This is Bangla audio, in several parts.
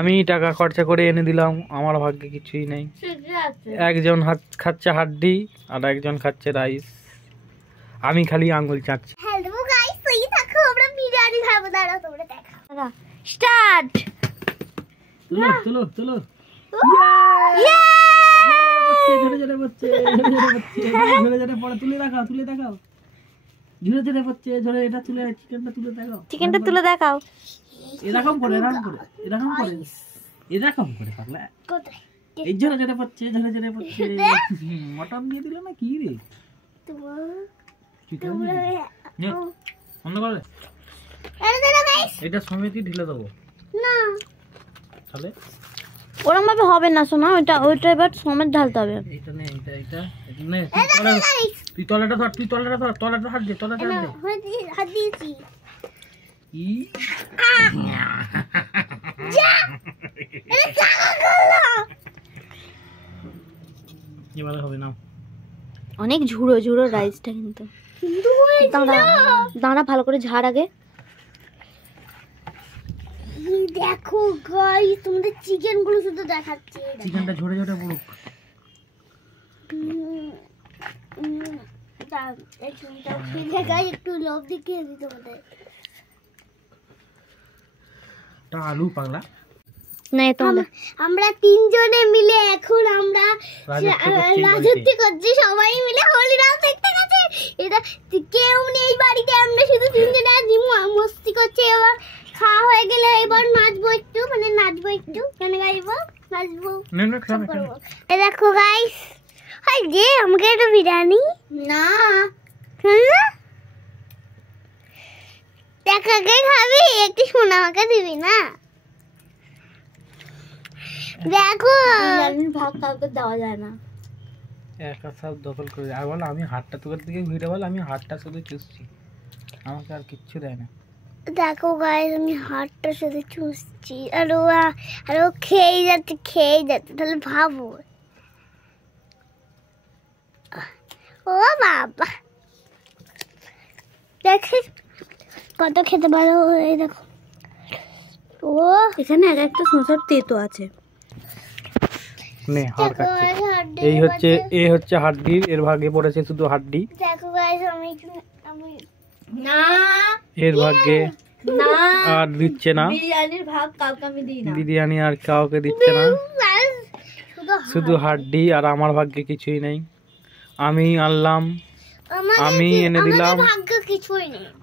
আমি টাকা খরচা করে এনে দিলাম, আমার ভাগ্যে কিছুই নেই। একজন খাচ্ছে হাড্ডি আর একজন খাচ্ছে রাইস, আমি খালি আঙ্গুল চাটছি। হ্যালো গাইস, এই দেখো আমরা বিরিয়ানি খাবো, দাঁড়াও তোমরা দেখো। স্টার্ট। চলো চলো চিকেনটা তুলে দেখাও। এরকম করে পারলে এই ঝরে ঝরে পড়ছে, মটন দিয়ে দিল না কি রে? এটা সমেতই ঢেলে দেবো না, তাহলে ওরকম ভাবে হবে না সোনা, ওইটা এবার সমেত ঢালতে হবে। এটা নে, এটা নে, তুই তলাটা ধর, তলাটা হাত দে, হাত দিয়েছি। এবারে হবে না, অনেক ঝুড়ো ঝুড়ো রাইসটা, কিন্তু দাঁড়া ভালো করে ঝাড় আগে। দেখো গাইস, তোমাদের চিকেন গুলো শুধু দেখাচ্ছি, চিকেনটা ঝরে ঝরে পড়ুক। একটু লোভ দেখিয়ে দিই তোমাদের। আলু পাগলা আমরা তিনজনে মিলে এখন আমরা রাজত্ব করছি, সবাই মিলে হোলি রাত দেখতে গেছে। এটা কেউ নেই বাড়িতে, আমরা শুধু তিনজনে মস্তি করছি। এবার খাওয়া হয়ে গেলে এবার নাচবো একটু, গান গাইবো, নাচবো। এই দেখো গাইস, হাই যে আমাকে একটা বিরিয়ানি না টাকাকে খাবি, একটু সোনা আমাকে দিবি না? দেখো ভাগ কাউকে দেওয়া যায় না, একা সব দখল করে। আর বল আমি হাতটা তোর দিকে ঘুরে বল, আমি হাতটা শুধু চুষছি, আমাকে আর কিচ্ছু দেয় না। দেখো গাইস, আমি হাতটা শুধু চুষছি, আর ও খেয়ে যাচ্ছে। তাহলে ভাবো, ও বাবা দেখে কত খেতে ভালো। এই দেখো, ও এখানে একটা শসার তেতো আছে। নে হাড় খাচ্ছে, এই হচ্ছে হাড্ডি, এর ভাগে পড়েছে শুধু হাড্ডি। দেখো গাইস, আমি না, এর ভাগ্যে না আর দিচ্ছে না, বিরিয়ানির ভাগ কাউকে আমি দিই না, বিরিয়ানি আর কাউকে দিচ্ছে না, শুধু হাড্ডি। আর আমার ভাগ্যে কিছুই নেই, আমি আনলাম, আমি এনে দিলাম,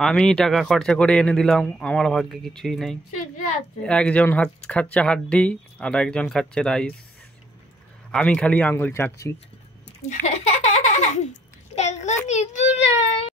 আমি টাকা খরচা করে এনে দিলাম, আমার ভাগ্যে কিছুই নেই। একজন খাচ্ছে হাড্ডি আর একজন খাচ্ছে রাইস, আমি খালি আঙ্গুল চাটছি।